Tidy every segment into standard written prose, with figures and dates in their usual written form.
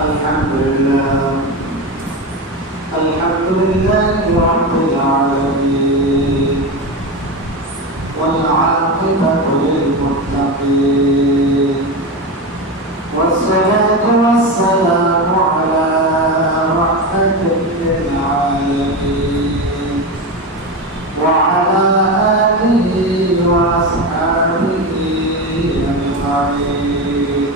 الحمد لله الحمد لله رب العالمين والعاقبة للمتقين والصلاة والسلام على رحمة للعالمين وعلى آله وأصحابه أجمعين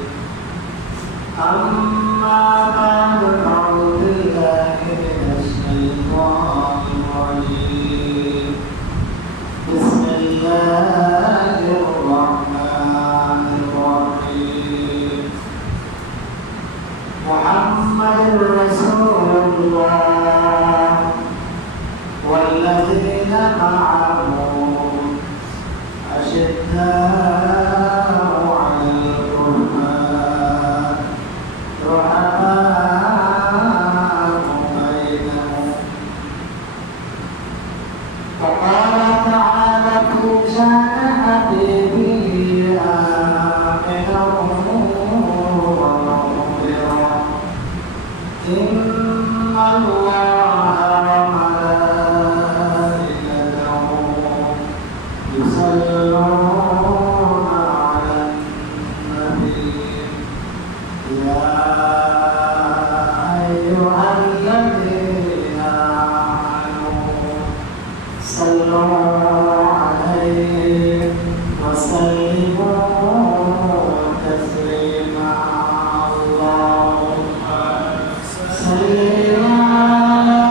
أما بعد فأعوذ بالله من الشيطان الرجيم بسم الله الرحمن الرحيم محمد رسول الله والذين معه أشداء على الكفار رحماء بينهم وقال تعالى في شأن حبيبه آمنهم ومغفرة إن الله وملائكته يصلون على النبي يا أيها الذين آمنوا صلوا عليه وسلموا تسليما اللهم صل على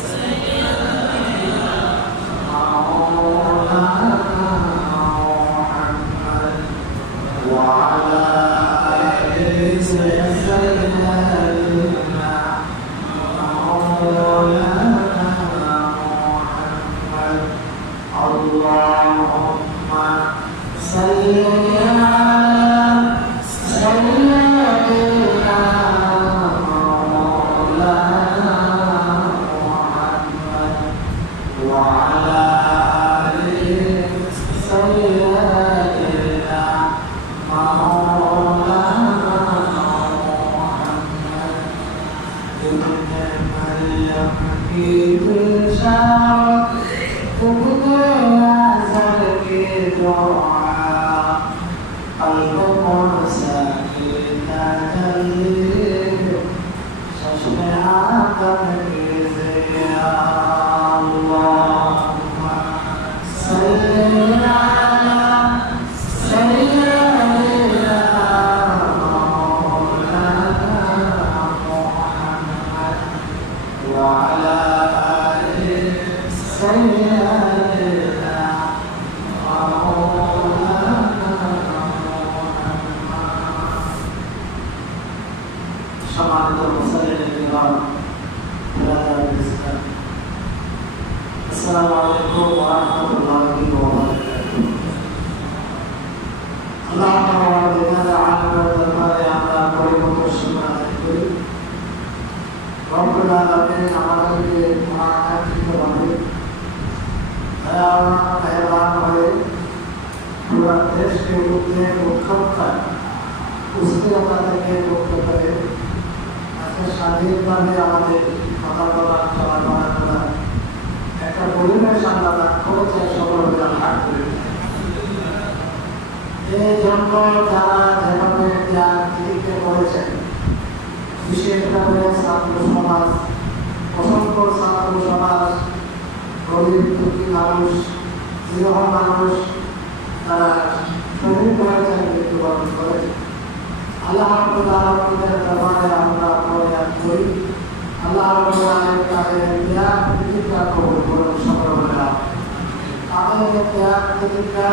سيدنا مولانا محمد وعلى آله سيدنا مولانا محمد اللهم صل على سيدنا مولانا محمد وعلى آله سيدنا مولانا محمد ابن مريم की बिशारत तुझे अज़ल की दुआ क़ल्ब मुर्सा की तजल्ली चश्मे आदम की ज़िया अल्लाहुम्म सल्ली अला सय्यिदना मौलाना मुहम्मद وعلى آله سيدنا مولانا সম্মানিত মুসল্লিন কিরাম আসসালামু আলাইকুম ওয়া রাহমাতুল্লাহি ওয়া বারাকাতুহু আল্লাহ তাআলার দরবারে আমরা পরিপূর্ণ শুকরিয়া আদায় করি রব্বুল আলামিন আমাদেরকে মহাকাঙ্ক্ষিতভাবে মেহরবান হয়ে পুরো দেশকে উৎসবটা অস্থিরতা থেকে মুক্ত করে আজকে স্বাধীনভাবে আমাদের কথা বলা চলাফেরা করা একটা পরিবেশ আমরা লাভ করেছে সকলকে হাত করে এই জন্য যারা যেভাবে ত্যাগ দিতে করেছেন বিশেষভাবে ছাত্র সমাজ অসংখ্য ছাত্র সমাজ গরিব দুঃখী মানুষ বিরহ মানুষ তারা শহীদ হয়েছেন মৃত্যুবরণ করেছে আল্লাহ রাব্বুল আলামিনের দরবারে আমরা ফরিয়াদ করি আল্লাহ রাব্বুল আলামিন তাদের ত্যাগ প্রতিজ্ঞা কবুল করুন সকলকে তাদের ত্যাগ প্রতিজ্ঞা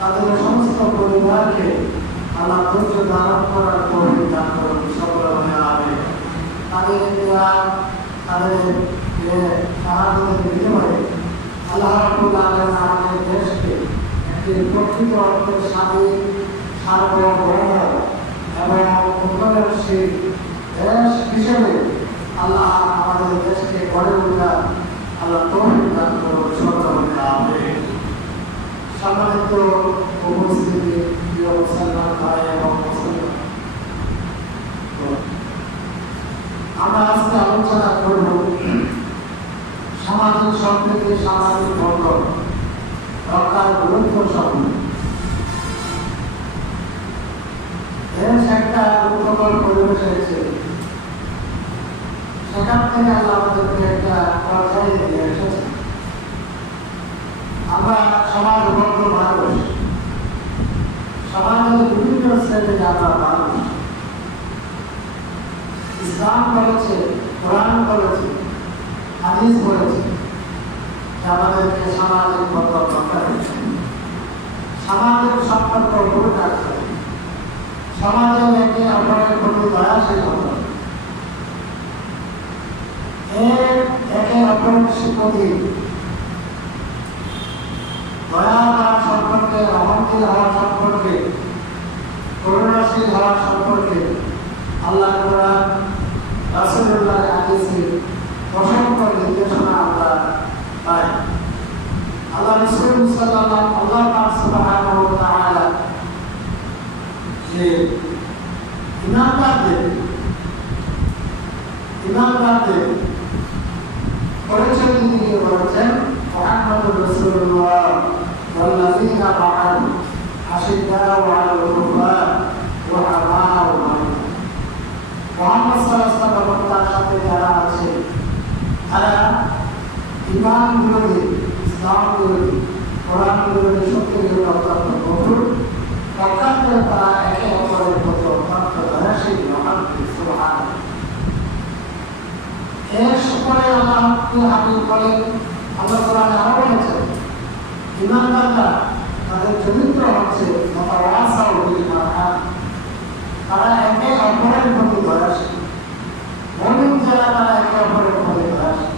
তাদের সমস্ত পরিবারকে আল্লাহ ধৈর্য ধারণ করার তৌফিক দান করুন সকলকে আমিন তাদের ত্যাগ তাদের শাহাদাতের বিনিময়ে আল্লাহ রাব্বুল আলামিন আমাদের দেশকে একটি প্রকৃত অর্থে স্বাধীন সার্বভৌম এবং উন্নয়নশীল দেশ হিসেবে আল্লাহ আমাদের দেশকে গড়ে ওঠার আল্লাহ তৌফিক দান করুন সকলকে আমিন সম্মানিত উপস্থিতি প্রিয় মুসলমান ভাই এবং মুসলমান পরিবেশ হয়েছে, সেখান থেকে আল্লাহ আমাদেরকে একটা পর্যায়ে নিয়ে এসেছে। আমরা সমাজবদ্ধ মানুষ, সমাজের বিভিন্ন শ্রেণীর আমরা মানুষ। ইসলাম বলেছে, কোরআন বলেছে, হাদিস বলেছে আমাদেরকে সামাজিক কর্তব্য করতে, সামাজিক সম্পর্ক গড়ে রাখতে, সমাজে একে অপরের প্রতি দয়াশীল হতে, একে অপরের প্রতি দয়া হওয়া সম্পর্কে, রহমশীল হওয়া সম্পর্কে, করুণাশীল হওয়া সম্পর্কে আল্লাহ কোরআন, রাসূলুল্লাহর হাদিসে অসংখ্য নির্দেশনা আমরা পাই। আল্লাহ রাসূল সাল্লাল্লাহু সুবহানাহু ওয়া তাআলা যে ইমানদারদের পরিচয় দিয়ে বলেছেন, মুহাম্মাদুর রাসূলুল্লাহ ওয়াল্লাযীনা মা'আহু আশিদ্দাউ আলাল কুফার রুহামাউ বাইনহুম। মুহাম্মদ সাল্লাল্লাহু আলাইহি ওয়াসাল্লাম তার সাথে যারা আছে তারা ইমান বিরোধী, ইসলাম বিরোধী, কোরআন বিরোধী শক্তিগুলো অত্যন্ত কঠোর, পক্ষান্তরে তারা একে অপরের প্রতি অত্যন্ত দয়াশীল। সুবহানাল্লাহ। এর পরে আল্লাহ হাবিব বলেন, আল্লাহ কোরআনে আরো বলেছেন, ইমানদাররা তাদের চরিত্র হচ্ছে মুতাওয়াসাউ বিল মারহাম, তারা একে অপরের প্রতি দয়াশীল। মুমিন যারা তারা একে অপরের প্রতি দয়াশীল।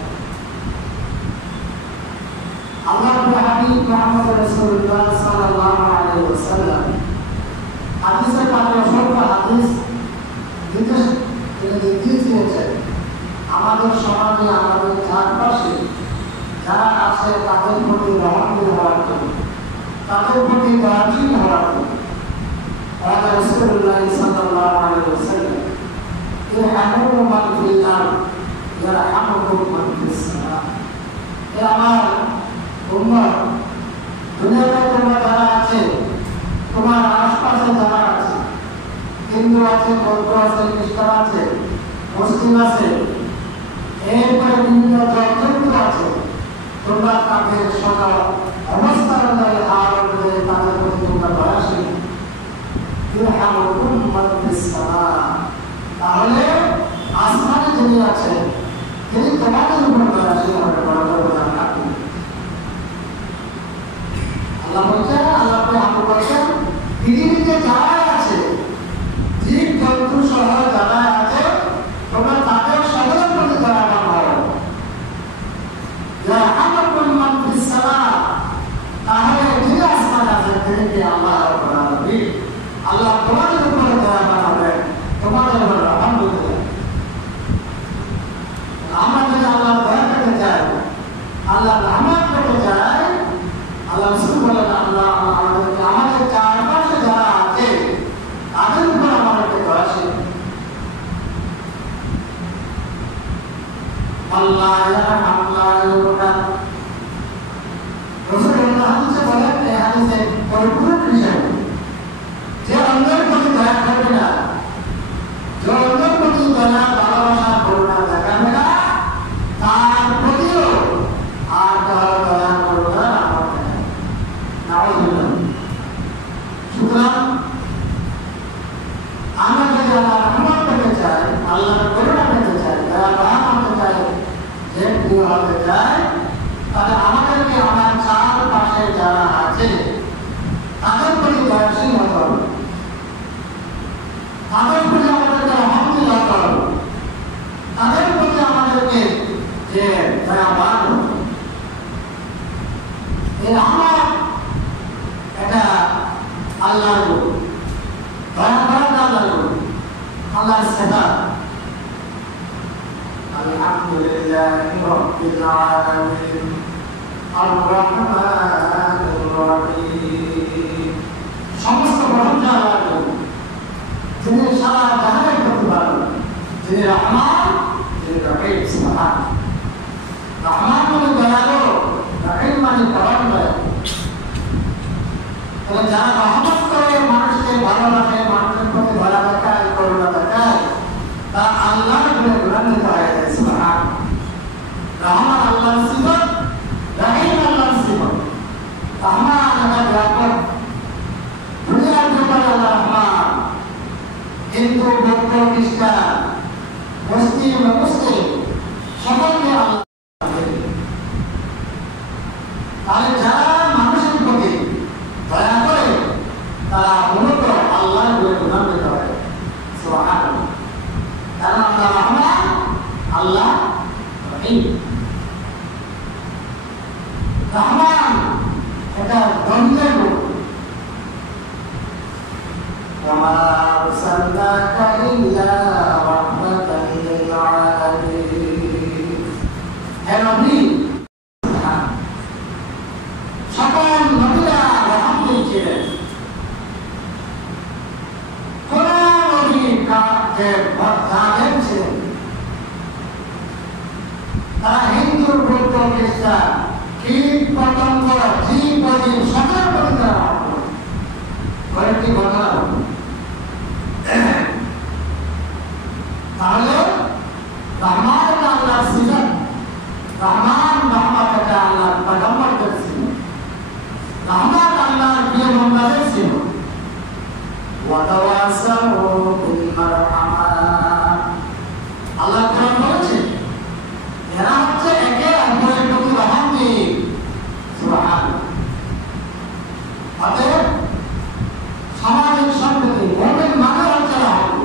আল্লাহর হাবিব মুহাম্মদ রাসূলুল্লাহ সাল্লাল্লাহু আলাইহি ওয়াসাল্লাম হাদিসের পাঠে অসংখ্য হাদিস নির্দেশ দিয়েছেন আমাদের সমাজে, আমাদের চারপাশে যারা আছে তাদের প্রতি রহমশীল হওয়ার জন্য, তাদের প্রতি দয়াশীল হওয়ার জন্য। রাসূলুল্লাহ সাল্লাল্লাহু আলাইহি ওয়াসাল্লাম ইরহামু মান ফিল আরদ ইয়ারহামুকুম মান ফিস সামা। এ আমার উম্মত, দুনিয়াতে তোমরা যারা আছে, তোমার আশপাশে যারা আছে, হিন্দু আছে, বৌদ্ধ আছে, খ্রিস্টান আছে, মুসলিম আছে, এরপরে বিভিন্ন ধর্ম আছে, তোমরা তাদের সদা অবস্থা অনুযায়ী হার অনুযায়ী তাদের প্রতি তোমরা দয়াশীল। ইরহামুকুম মান ফিস সামা, তাহলে আসমানে যিনি আছেন তিনি তোমাদের উপর দয়াশীল হবে। আল্লাহ বলছেন, আল্লাহ বলছেন, পৃথিবীতে যারা আছে, জীব জন্তু সহ যারা আছে, তোমরা তাদের সকলের প্রতি দয়াবান হও। ইয়ারহামুকুম মান ফিস সামা, তাহলে যিনি আসমানে আছেন তিনি কি আল্লাহ রাব্বুল আলামিন, আল্লাহ তোমাদের উপর দয়াবান হবে, তোমাদের উপর রহমত করবেন। আমরা যদি আল্লাহ দয়া পেতে চাই, আল্লাহ রহমত পেতে চাই, আল্লাহ রাসূল বলেন, আল্লাহ আমাদেরকে আমাদের চারপাশে যারা আছে তাদের উপর আমাদেরকে দয়াশীল। আল্লাহ ইয়ারহাম লা ইউরহাম। রাসূলুল্লাহ হাদিসে বলেন, এই হাদিসে পরিপূর্ণ বিষয়, যে অন্যের প্রতি দয়া করবে না, যে অন্যের প্রতি দয়া, ভালোবাসা, করুণা দেখাবে না, তার প্রতিও আর কারো দয়া করুণা রাখবে না। নাউযুবিল্লাহ। সুতরাং আমরা যদি আল্লাহর রহমত পেতে চাই, আল্লাহর করুণা পেতে চাই, দয়া হতে চাই, যে প্রিয় হতে চাই, তাহলে আমাদেরকে আমার চারপাশে যারা আছে তাদের প্রতি দয়াশীল হতে হবে, তাদের প্রতি আমাদেরকে রহমশীল হতে হবে, তাদের প্রতি আমাদেরকে যে দয়াবান হতে হবে। এই আমার এটা আল্লাহর গুণ, দয়া করাটা আল্লাহর গুণ, আল্লাহর সেবা। আলহামদুলিল্লাহি রাব্বিল আলামিন আর রহমানির রহিম। সমস্ত প্রশংসা আল্লাহর জন্য, যিনি সারা জাহানের প্রতিপালক, যিনি রহমান, যিনি রহিম। সুবহানাল্লাহ। রহমান মানে দয়ালু, রহিম মানে পরম দয়ালু। যারা রহমত করে, মানুষকে ভালোবাসে, মানুষের প্রতি দয়া দেখায়, করুণা দেখায়, হিন্দু, বৌদ্ধ, খ্রিস্টান, মুসলিম, মুসলিম সকলকে আল্লাহ। তাহলে যারা মানুষের প্রতি দয়া করে তারা মূলত আল্লাহর বলে গুণান্বিত হয়। সুবহানাল্লাহ। কারণ আল্লাহ রহমান, আল্লাহ রহিম। রহমান এটা দ্বন্দ্বের গুণ। وما أرسلناك إلا رحمة للعالمين। হে নবী, সকল নবীরা রহমত ছিলেন। কোন নবী জালেম ছিলেন? তারা হিন্দু, বৌদ্ধ, খ্রিস্টান, কীট পতঙ্গ, জীব, সকল প্রতি তারা কয়েকটি ঘটনা। তাহলে রহমান আল্লাহ ছিলেন, রহমান রহমত আল্লাহ পয়গম্বর করেছিলেন, রহমান আল্লাহর প্রিয় বান্দাদের ছিল। ওয়াতাওয়াসাউ বিল মারহামা, আল্লাহ কোরআন বলেছে এরা হচ্ছে একে অপরের প্রতি রহমতী। সুবহানাল্লাহ। অতএব সামাজিক সম্প্রীতি, মুমিন মানে হচ্ছে রহমত,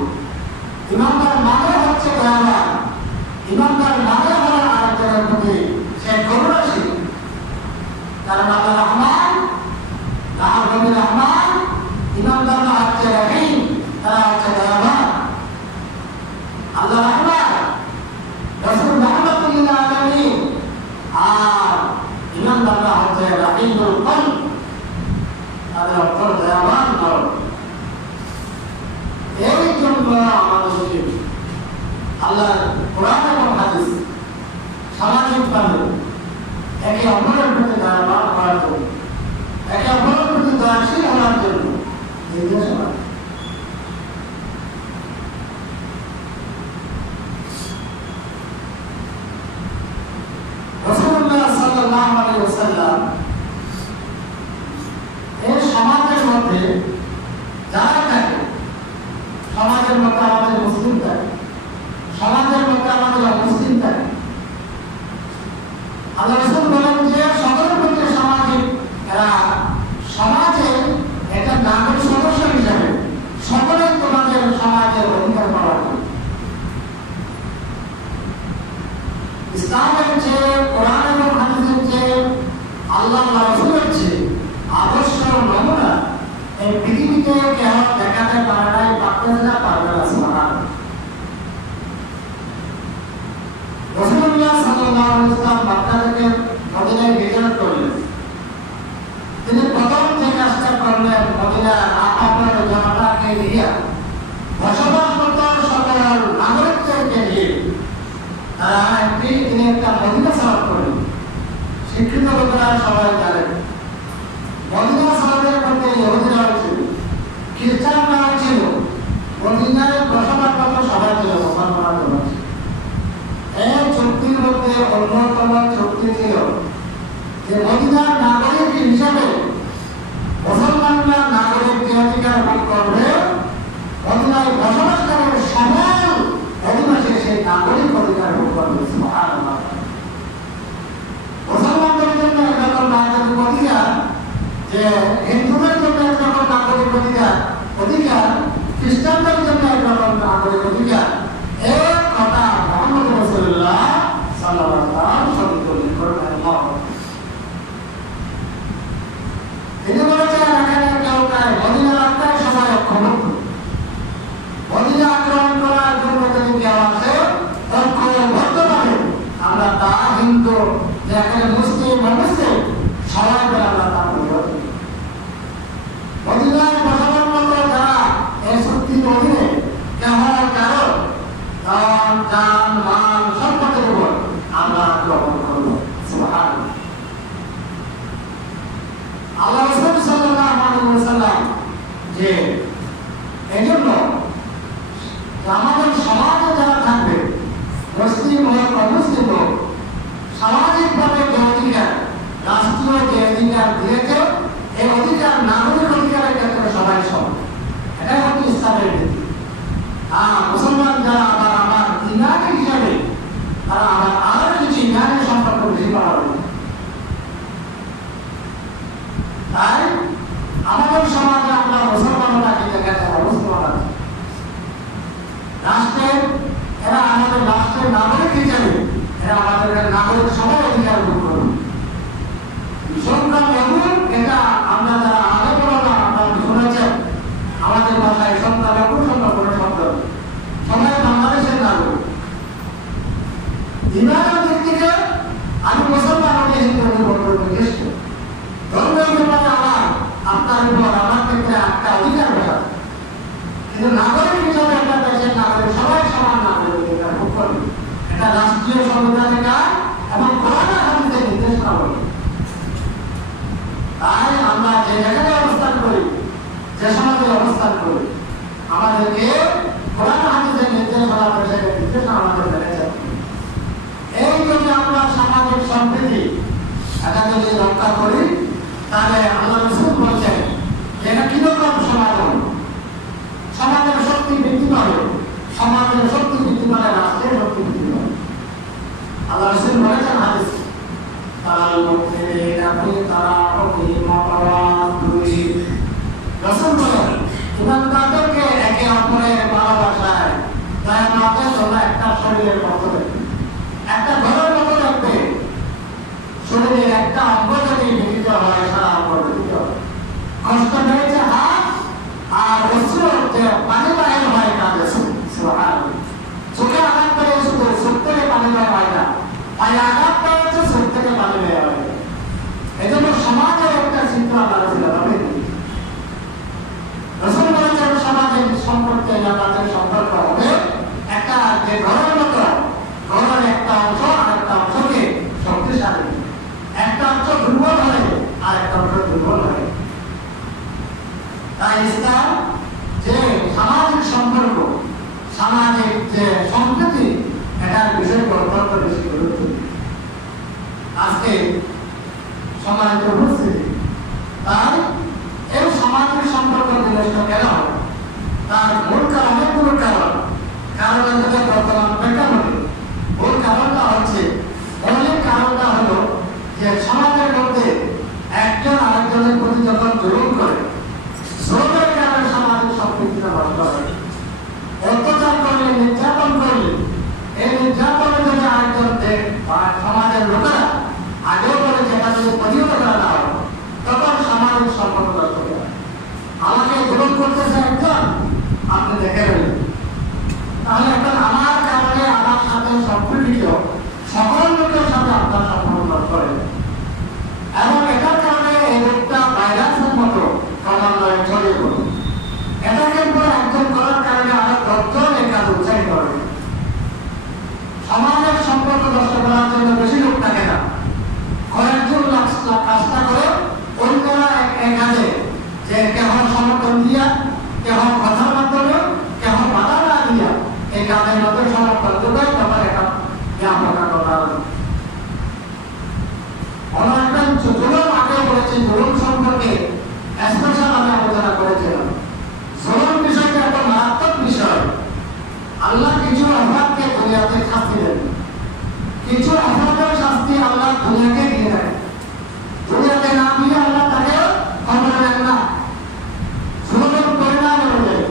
ইমানদার মানে হচ্ছে দয়াবান, ইমানদার মানে হলো আরেকজনের প্রতি সে করুণাশীল। কারণ আল্লাহ রহমান, নবী রহমান, ইমানদাররা হচ্ছে রহিম, তারা হচ্ছে দয়াবান। আল্লাহ রহমান, রাসূল রাহমাতুল লিল আলামিন, আর ইমানদাররা হচ্ছে রহিমুল কলব, তাদের অন্তর দয়াবান নয়। এই জন্য আমাদের উচিত আল্লাহ কোরআন এবং হাদিস সামাজিকভাবে একে অপরের প্রতি দয়াবান হওয়ার জন্য, একে অপরের প্রতি দয়াশীল হওয়ার জন্য নির্দেশ করা। রাসূলুল্লাহ সাল্লাল্লাহু আলাইহি ওয়াসাল্লাম এই সমাজের মধ্যে যারা থাকে, সমাজের মধ্যে আমাদের মুসলিম থাকে, সমাজের মধ্যে আমাদের অমুসলিম থাকে, আল্লাহ রাসূল বলেন যে সকলের প্রতি সামাজিক এরা সমাজে একটা নাগরিক সদস্য হিসাবে সকলেই তোমাদের সমাজের অধিকার পাওয়ার জন্য ইসলামের চেয়ে, কোরআন এবং হাদিসের চেয়ে, আল্লাহ রাসূলের চেয়ে আদর্শ নমুনা এই পৃথিবীতে কেউ দেখাতে পারে নাই, পারতেছে না, পারবে না। সুবহানাল্লাহ। রাসূলুল্লাহ সাল্লাল্লাহু আলাইহি ওয়াসাল্লাম মক্কা থেকে মদিনায় হিজরত করলেন। তিনি প্রথম যে কাজটা করলেন, মদিনার আপনার জনতাকে নিয়ে বসবাসরত সকল নাগরিকদেরকে নিয়ে তারা তিনি একটা মদিনা সাফ করলেন। শিক্ষিত লোকেরা সবাই জানেন মদিনা সাফের মধ্যে ইহুদিরাও ছিল, খ্রিস্টানরাও ছিল, মদিনায় বসবাসরত সবাই ছিল, মুসলমানরা ছিল। এই চুক্তির মধ্যে অন্যতম চুক্তি ছিল যে মদিনার নাগরিক হিসাবে মুসলমানরা নাগরিককে অধিকার ভোগ করবে, মদিনায় বসবাসকারীর সকল অধিবাসী সেই নাগরিক অধিকার ভোগ করবে। সুবহানাল্লাহ। মুসলমানদের জন্য একরকম নাগরিক অধিকার, যে হিন্দুদের জন্য একরকম নাগরিক অধিকার, খ্রিস্টানদের জন্য একরকম নাগরিক অধিকার। এক কথা মুহাম্মদ রাসূলুল্লাহ সাল্লাল্লাহু আলাইহি ওয়াসাল্লাম সঠিক করেন। তিনি বলেছেন এখানে কেউ নাই, মদিনার আত্মায় সবাই অক্ষমত। মদিনা আক্রমণ করার জন্য যদি কেউ আসে ঐক্যবদ্ধভাবে আমরা তা হিন্দু, যে এখানে মুসলিম, অমুসলিম সবাই মিলে আমরা তা বিরোধ করি। মদিনায় বসবাসরত যারা এই চুক্তির অধীনে কেহ কারো ধন, জান, মাল, সম্পদের উপর আমরা আক্রমণ করব। সুবহানাল্লাহ। আল্লাহ রাসূল সাল্লাল্লাহু আলাইহি ওয়াসাল্লাম যে এজন্য আমাদের সমাজে যারা থাকবে, মুসলিম হোক, অমুসলিম হোক, সামাজিকভাবে যে অধিকার, রাষ্ট্রীয় যে অধিকার দিয়েছে, এই অধিকার নাগরিক অধিকারের ক্ষেত্রে সবাই সমান। এটাই হচ্ছে ইসলামের নীতি। মুসলমান যারা আবার আমার ইমানি হিসাবে তারা আবার আরো কিছু ইমানের সম্পর্ক বেশি পাওয়া যায়। তাই আমাদের সমাজে আমরা মুসলমানরা কিন্তু একটা অবস্থা আছে, রাষ্ট্রের এরা আমাদের রাষ্ট্রের নাগরিক হিসেবে এরা আমাদের নাগরিক সবাই অধিকার ভোগ করবে। সংখ্যা লঘু এটা আমরা যারা আগে বলা আপনারা শুনেছেন আমাদের ভাষায় সংখ্যা লঘু সংখ্যা কোনো শব্দ সবাই বাংলাদেশের নাগরিক। ইমানের দিক থেকে আমি মুসলমান হিসেবে বলতে ধর্মের ব্যাপারে আমার আপনার উপর আমার ক্ষেত্রে একটা অধিকার রয়েছে, কিন্তু নাগরিক হিসাবে একটা দেশের নাগরিক সবাই সমান নাগরিক এটা ভোগ করবে। এটা রাষ্ট্রীয় সংবিধানের কাজ এবং কোরআনের হাদিসের নির্দেশনা বলে। তাই আমরা যে জায়গায় অবস্থান করি, যে সমাজে অবস্থান করি, আমাদেরকে কোরআন হাদিসের নির্দেশনা সেটা নির্দেশনা আমাদের মেনে এই যদি আমরা সামাজিক সম্প্রীতি এটা যদি রক্ষা করি তাহলে আল্লাহ রাসূল বলেছেন এটা কিরকম সমাজ হবে, সমাজের শক্তি বৃদ্ধি পাবে, সমাজের শক্তি বৃদ্ধি পাবে, রাষ্ট্রের শক্তি বৃদ্ধি পাবে। আল্লাহ রাসূল বলেছেন হাদিস তারা লোকে আপনি তারা রাসূল বলেন ইমানদারদেরকে একে অপরের ভালোবাসায় দয়া মাপে তোমরা একটা শরীরের মতো দেখবে, একটা ঘরের মতো দেখবে। শরীরের একটা অঙ্গ যদি বিকৃত হয় সারা অঙ্গ বিকৃত হয়। কষ্ট পেয়েছে হাত আর অশ্রু যে পানি বাইর হয় কাঁদে চোখে আঘাত পেয়ে শুধু চোখ থেকে পানি বের হয় না, পায়ে আঘাত পেয়েছে চোখ থেকে পানি বের হয়। এই জন্য সমাজের একটা চিন্তা আলাদা ছিল। রাসূল বলেছেন সমাজের সম্পর্কে আমাদের সম্পর্ক হবে একটা যে ঘরের মতো, ঘরের একটা অংশ আর একটা অংশকে শক্তিশালী, একটা অংশ দুর্বল হয় আর একটা অংশ দুর্বল হয়। তাই ইসলাম যে সামাজিক সম্পর্ক, সামাজিক যে সম্প্রীতি এটার বিষয়কে অত্যন্ত বেশি গুরুত্ব দিই। আজকে সমাজের উপস্থিতি তাই এই সামাজিক সম্পর্ক জিনিসটা কেন তার মূল কারণ অনেকগুলো কারণ হচ্ছে বর্তমান প্রেক্ষাপটে। মূল কারণটা হচ্ছে মৌলিক কারণটা হলো যে সমাজের মধ্যে একজন আরেকজনের প্রতি যখন জুলুম করে, জুলুমের কারণে সামাজিক সম্প্রীতিটা নষ্ট হয়। অত্যাচার করলে, নির্যাতন করলে, এই নির্যাতনে যদি আরেকজন সমাজের লোকেরা আগেও বলে যেটা যদি প্রতিহত করা না হয় তখন সামাজিক সম্পর্ক নষ্ট হয়ে যায়। আমাকে জুলুম করতেছে একজন, আপনি দেখে রইলেন, তাহলে এখন আমার কারণে আমার সাথে সম্পর্কিত সকল লোকের সাথে আপনার সম্পর্ক নষ্ট হয়ে যায় এবং এটার কারণে এই রোগটা ভাইরাসের মতো ক্রমান্বয়ে ছড়িয়ে পড়ে। এটাকে একজন করার কারণে আরো 10 জন এই কাজ উৎসাহিত হবে। সমাজের সম্পর্ক নষ্ট করার জন্য বেশি লোক থাকে না, কয়েকজন কাজটা করে অন্যরা এক কাজে যে কেহ সমর্থন দিয়া, কেহ কথার মাধ্যমে, কেহ বাধা না দিয়া এই কাজের মধ্যে সমর্থন দেবে, তারপর একটা ব্যাপক কথা অনেকটা জুলুম আগে বলেছি। জুলুম সম্পর্কে স্পেশাল আমি আলোচনা করেছিলাম। জুলুম বিষয়টা একটা মারাত্মক বিষয়। আল্লাহ কিছু অপরাধকে দুনিয়াতে শাস্তি দেন, কিছু অপরাধের শাস্তি আল্লাহ দুনিয়াকে দিয়ে দেয়। দুনিয়াতে না দিয়ে আল্লাহ তাকে ক্ষমা দেন না, জুলুমের পরিণাম হয়ে যায়।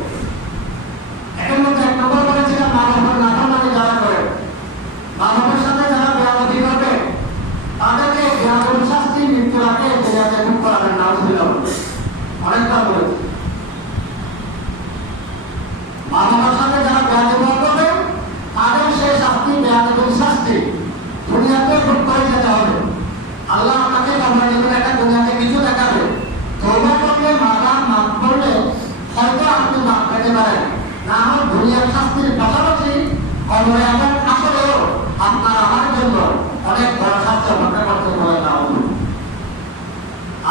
এর মধ্যে 1 নম্বর বলেছিলাম মানবের নাফরমানি যারা করে, মানবের সাথে যারা বেয়াদবি করবে তাদেরকে বেয়াদবির শাস্তি মৃত্যুর আগে দুনিয়াতে ভোগ করাবেন না। অনেকবার বলেছি মানবের সাথে যারা বেয়াদবি করবে তাদের সেই শাস্তি বেয়াদবির শাস্তি দুনিয়াতে ভোগ করে যেতে হবে। আল্লাহ আপনাকে ক্ষমা দেবেন, একটা দুনিয়াতে কিছু দেখাবে, তওবা করলে মাফ করলে হয়তো আপনি মাফ পেতে পারেন, না হয় দুনিয়ার শাস্তির পাশাপাশি কবরে এবং আসলেও আপনার আমার জন্য অনেক বড় শাস্তি অপেক্ষা করতে পারে না।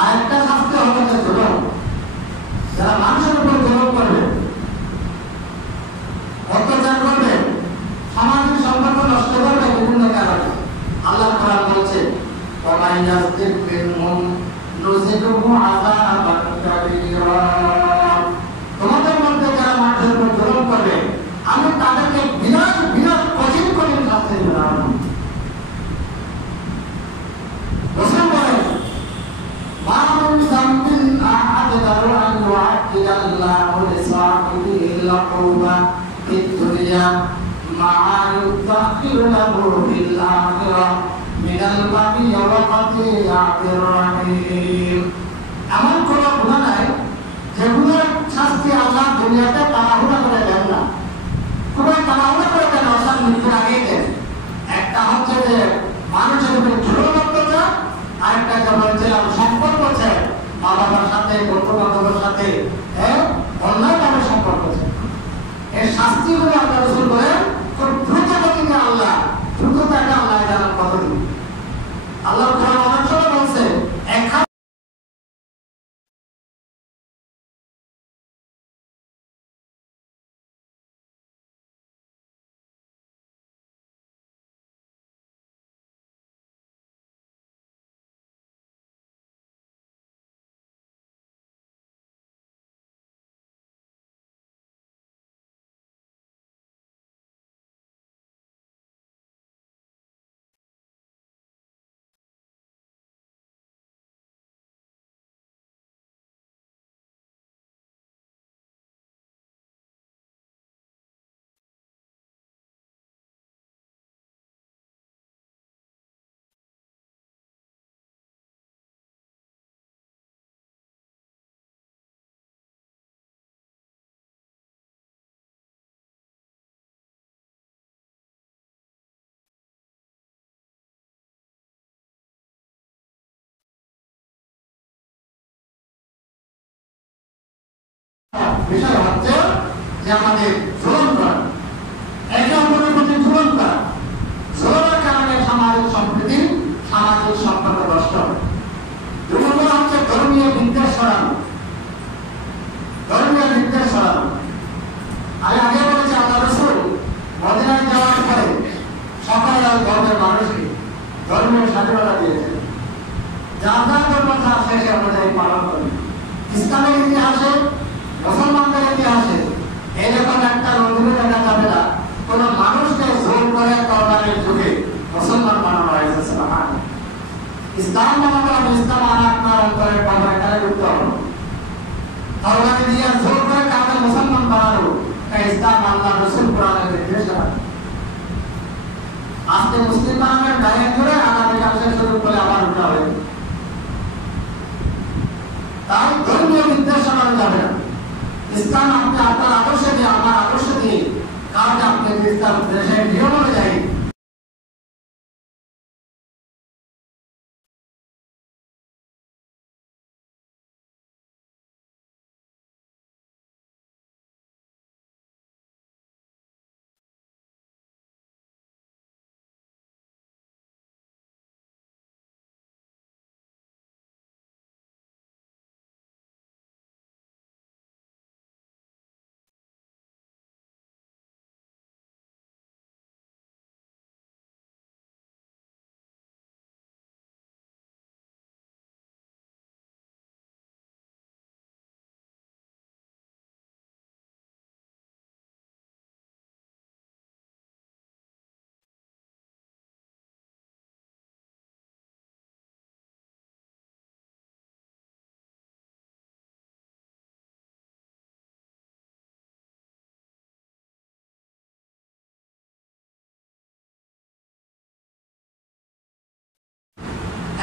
আরেকটা শাস্তি হবে যে জুলুম, যারা মানুষের উপর জুলুম করবে, অত্যাচার করবে, সামাজিক সম্পর্ক নষ্ট করবে বিভিন্ন কারণে। আল্লাহ কোরআন বলছে তোমাদের মধ্যে যারা মানুষের উপর জুলুম করবে لصاحبه العقوبة في الدنيا مع يدخر له في الآخرة من البغي وقطيعة الرحيم এমন কোন গুনাহ নাই যেগুলোর শাস্তি আল্লাহ দুনিয়াতে তাড়াহুড়া করে দেন না। খুব তাড়াহুড়া করে দেন, অসার মৃত্যুর আগেই দেন। একটা হচ্ছে যে মানুষের উপরে ঝুড়ো অত্যাচার, আরেকটা যেমন হচ্ছে সম্পর্ক আছে মা বাবার সাথে, বন্ধু বান্ধবের সাথে, অন্যায়ভাবে সম্পর্ক আছে। এর শাস্তিগুলো আল্লাহ রাসূল বলেন খুব দ্রুত গতিতে আল্লাহ, দ্রুততাটা আল্লাহ জানান কতদিন। আল্লাহ কোরআন অনেক সময় বলছে বিষয় হচ্ছে যে আমাদের জুলুম করা, একে অপরের প্রতি জুলুম করা, জুলুমের কারণে সামাজিক সম্প্রীতি, সামাজিক সম্পর্ক নষ্ট হয়। দুই নম্বর হচ্ছে ধর্মীয় বিদ্বেষ ছড়ানো, ধর্মীয় বিদ্বেষ ছড়ানো। আমি আগে বলেছি আল্লাহ রাসূল মদিনায় যাওয়ার পরে সকল ধর্মের মানুষকে ধর্মীয় স্বাধীনতা দিয়েছেন, যার যার ধর্ম তার শেষে অনুযায়ী পালন করেন। ইসলামের ইতিহাসে, মুসলমানদের ইতিহাসে এরকম একটা নজির দেখা যাবে না কোন মানুষকে জোর করে তরবারির যুগে মুসলমান বানানো হয়েছে। সুবহানাল্লাহ। ইসলাম বানাতে হবে, ইসলাম আনা আপনার অন্তরে এখানে যুক্ত হলো। তরবারি দিয়ে জোর করে কাউকে মুসলমান বানানো, তাই ইসলাম আল্লাহ রাসূল কোরআনের নির্দেশ। আজকে মুসলিম বানানোর গায়ে ধরে আগামীকালকে শুরু করে আবার উঠা হয়েছে। তাই ধর্মীয় বিদ্বেষ ছড়ানো যাবে না। ইসলাম আপনি আপনার আদর্শ দিয়ে, আমার আদর্শ দিয়ে কাউকে আপনি ইসলাম দেশের নিয়ম অনুযায়ী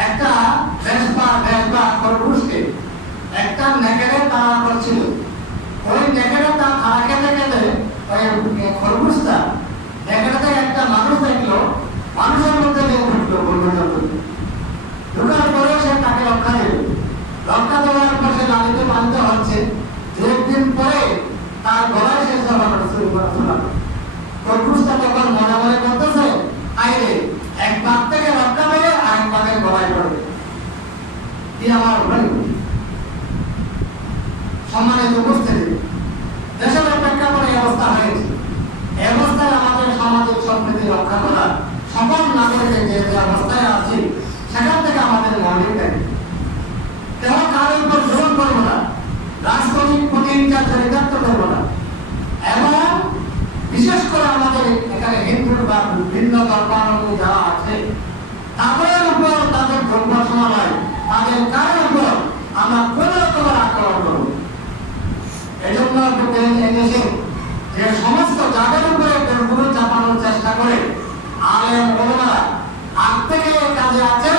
একটা বেশবা খরগোশকে একটা নেকড়ে তাড়া করছিল। ওই নেকড়ে তার তাড়া খেতে খেতে ওই খরগোশটা নেকড়েতে একটা মানুষ দেখলো, মানুষের মধ্যে দিয়ে ঢুকলো, ঢুকার পরে সে তাকে রক্ষা দিল। রক্ষা দেওয়ার পর সে লালিতে বাঁধতে হচ্ছে। দু একদিন পরে তার গলায় শেষ জমানো শুরু করা শোনা। খরগোশটা তখন মনে মনে করতেছে, আইরে এক বাঘ থেকে রক্ষা পেয়ে আরেক বাঘের গলায় পড়বে, কি আমার ভাই। সম্মানিত উপস্থিতি, দেশের প্রেক্ষাপটে এই অবস্থা হয়েছে। এই অবস্থায় আমাদের সামাজিক সম্প্রীতি রক্ষা করা, সকল নাগরিকের যে অবস্থায় আছি সেখান থেকে আমাদের মৌলিক দায়িত্ব। কেউ কারোর উপর জোর করবো না, রাজনৈতিক প্রতিহিংসা চরিতার্থ করবো না, এবং বিশেষ করে আমাদের এখানে হিন্দুর বা ভিন্ন ধর্মাবলম্বী যারা আছে তাদের উপর, তাদের ধর্ম সমালয়, তাদের কারোর উপর আমরা কোন রকমের আক্রমণ করব। এই জন্য দেশের যে সমস্ত জায়গার উপরে গুরু চাপানোর চেষ্টা করে আলেম ওলামারা আগ থেকে কাজে আছে।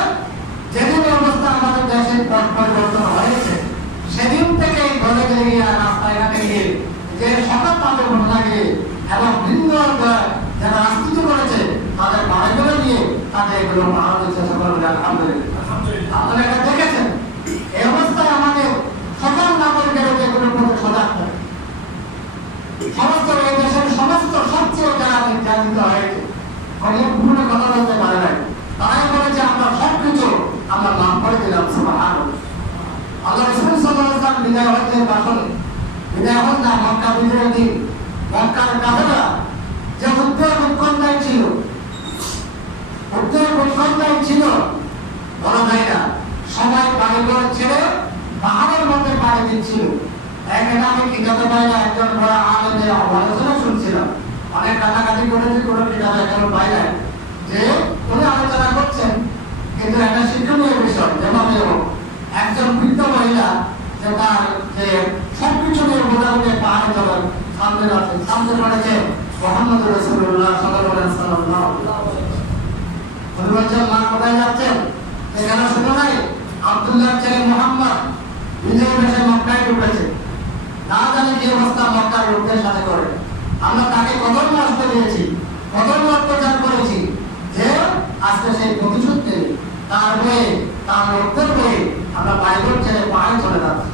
যেদিন অবস্থা আমাদের দেশের পথ পরিবর্তন হয়েছে সেদিন থেকে ঘরে গিয়ে রাস্তায় ঘাটে গিয়ে যে সকাল তাদের মনে লাগে এবং ভিন্ন যারা রাজনীতি করেছে তাদের বাড়িগুলো নিয়ে তাদের এগুলো মারা হয়েছে। সকল আলহামদুলিল্লাহ আপনারা এটা দেখেছেন। এই অবস্থায় আমাদের সকল নাগরিকের এগুলোর প্রতি সজাগ থাকে। সমস্ত এই দেশের সমস্ত সবচেয়ে যারা নির্যাতিত হয়েছে অনেক পুরো কথা বলতে পারে নাই, তারাই বলেছে আমরা সবকিছু আমরা মাফ করে দিলাম। সুবহানাল্লাহ। আল্লাহ রাসূল সাল্লাল্লাহু আলাইহি ওয়াসাল্লাম বিদায় হজ্জের ভাষণে বিদায় হজ না মক্কা বিজয়ের দিন মক্কার কাফেররা যে উত্তরকণ্ঠায় ছিল বলা যায় না, সবাই বাড়ি ঘর ছেড়ে পাহাড়ের মধ্যে পাড়ি দিচ্ছিল। এখানে আমি কিতাবে বাইরে একজন বড় আলেমের আলোচনা শুনছিলাম, অনেক কাটাকাটি করেছি, কোনো কিতাবে এখনো বাইরে যে উনি আলোচনা করছেন, কিন্তু একটা শিক্ষণীয় বিষয় যেভাবে একজন বৃদ্ধ মহিলা যে তার যে সবকিছু নিয়ে মোটামুটি পাহাড়ে চলেন সামনে আছে, সামনে পড়েছে মুহাম্মদ রাসূলুল্লাহ সাল্লাল্লাহু আলাইহি ওয়াসাল্লাম। উনি বলছেন মা কোথায় যাচ্ছেন? এখানে শুনো নাই আব্দুল্লাহর ছেলে মুহাম্মদ বিজয় বেশে মক্কায় ঢুকেছে, না জানি কি অবস্থা মক্কার লোকদের সাথে করে। আমরা তাকে কত নষ্ট দিয়েছি, কত অত্যাচার করেছি যে আজকে সেই প্রতিশোধ নেই। তার বয়ে তার লোকদের বয়ে আমরা বাইবেল ছেড়ে পাহাড়ে চলে যাচ্ছি।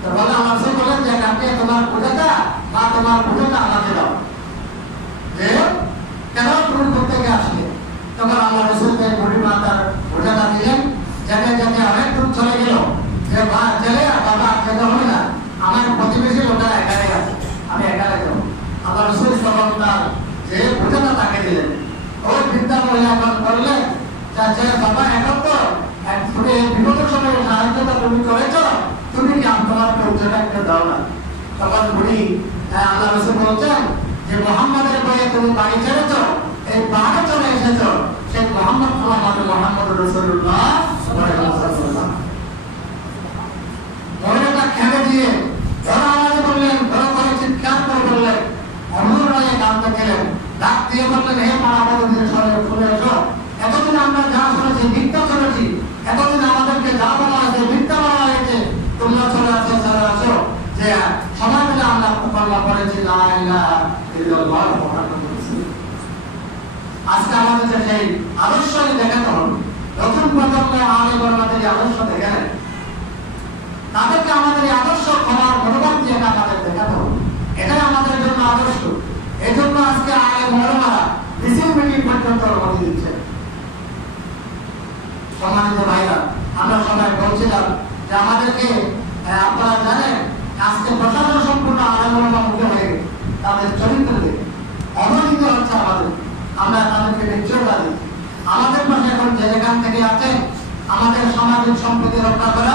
তো বলে আমার সে বলেন যে কাকে তোমার পূজাটা বা তোমার পূজাটা আমাকে দাও, যে কেন তুমি প্রত্যেকে আসলে। তখন আল্লাহ রাসূলকে বুড়ি মাতার পূজাটা দিলেন। যেতে যেতে অনেক দূর চলে গেল যে মা চলে আর বাবা যেতে হবে না, আমার প্রতিবেশী লোকেরা এখানে আছে, আমি এখানে যাবো। আল্লাহ রাসূল সাল্লাল্লাহু আলাইহি ওয়াসাল্লাম যে পূজাটা তাকে দিলেন, ওই বৃদ্ধা মহিলা এখন বললেন যে বাবা এখন তো তুমি বিপদের সময় সাহায্যটা তুমি করেছ, তুমি কি তোমার পূজাটা একটু দাও না। তখন বুড়ি আল্লাহ রাসূল বলছেন যে মুহাম্মাদের বয়ে তুমি বাড়ি ছেড়েছ, এই পাহাড়ে চলে এসেছ, সেই মুহাম্মদ আমাদের মুহাম্মদ রাসূলুল্লাহ সাল্লাল্লাহু আলাইহি ওয়াসাল্লাম। মহিলাটা খেলে দিয়ে ধরা আওয়াজে বললেন, ধরা করে চিৎকার করে বললেন, অনুরাগে কাঁদতে গেলেন, ডাক দিয়ে বললেন হে পাড়া প্রতিবেশী শুনে এসো, এতদিন আমরা যা শুনেছি মিথ্যা শুনেছি, এতদিন আমাদেরকে যা বলা হয়েছে মিথ্যা বলা হয়েছে, তোমরা চলে আসো চলে আসো, যে সবাই মিলে আমরা কল্লা করেছি লা ইলাহা ইল্লাল্লাহ মুহাম্মাদুর রাসূলুল্লাহ। আজকে আমাদের সেই আদর্শই দেখাতে হবে। নতুন প্রজন্মের আলেম ওলামাদের আদর্শ দেখে নেন, তাদেরকে আমাদের এই আদর্শ ক্ষমার মনোভাব দিয়ে আমাদের দেখাতে হবে। এটাই আমাদের জন্য আদর্শ। এই জন্য আজকে আলেম ওলামারা মিছিল মিটিং পর্যন্ত অনুমতি দিচ্ছে। সম্মানিত ভাইরা, আমরা সবাই বলছিলাম যে আমাদেরকে আপনারা জানেন আজকে প্রশাসন সম্পূর্ণ আলেম ওলামা মুখে হয়ে গেছে, তাদের চরিত্রে অবহিত হচ্ছে আমাদের, আমরা তাদেরকে নিশ্চয়তা দিই। আমাদের পাশে এখন যে যেখান থেকে আছে আমাদের সামাজিক সম্প্রীতি রক্ষা করা,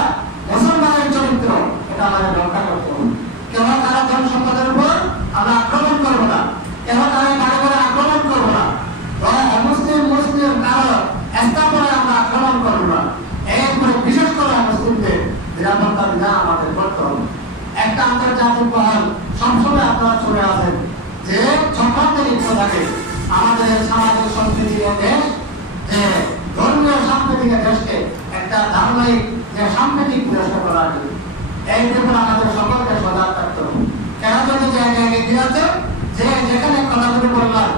মুসলমানের চরিত্র এটা আমাদের রক্ষা করতে হবে। কেন তারা ধন সম্পদের উপর আমরা আক্রমণ করবো না, কেন তারা বাড়ি করে আক্রমণ করবো না, মুসলিম মুসলিম কারো স্থাপনে আমরা আক্রমণ করবো না। এরপরে বিশেষ করে মুসলিমদের নিরাপত্তা বিধান আমাদের করতে হবে। একটা আন্তর্জাতিক মহল সবসময় আপনারা চলে আসেন যে যখন ইচ্ছা থাকে আমাদের সামাজিক সম্প্রীতির দেশ, যে ধর্মীয় সাম্প্রতিক দেশকে একটা ধার্মিক যে সাম্প্রতিক দেশে করার জন্য এই ব্যাপারে আমাদের সকলকে সজাগ থাকতে হবে। কেন যদি জায়গায় এগিয়ে আছে যে যেখানে কথাগুলো বললাম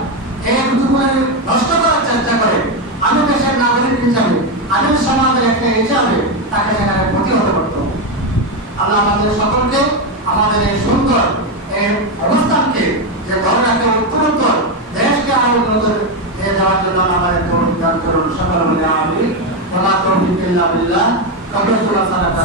নষ্ট করার চেষ্টা করে, আমি দেশের নাগরিক হিসাবে, আমি সমাজের একটা হিসাবে তাকে সেখানে প্রতিহত করতে হবে। আল্লাহ আমাদের সকলকে আমাদের এই সুন্দর এই অবস্থানকে যে ধরে রাখে উত্তরোত্তর দেশকে আরো নতুন নিয়ে যাওয়ার জন্য আমাদের দান করুন। সকল মিলে আমিন। ওয়া মা তাওফীক ইল্লা বিল্লাহ। কবুল করুন সালাত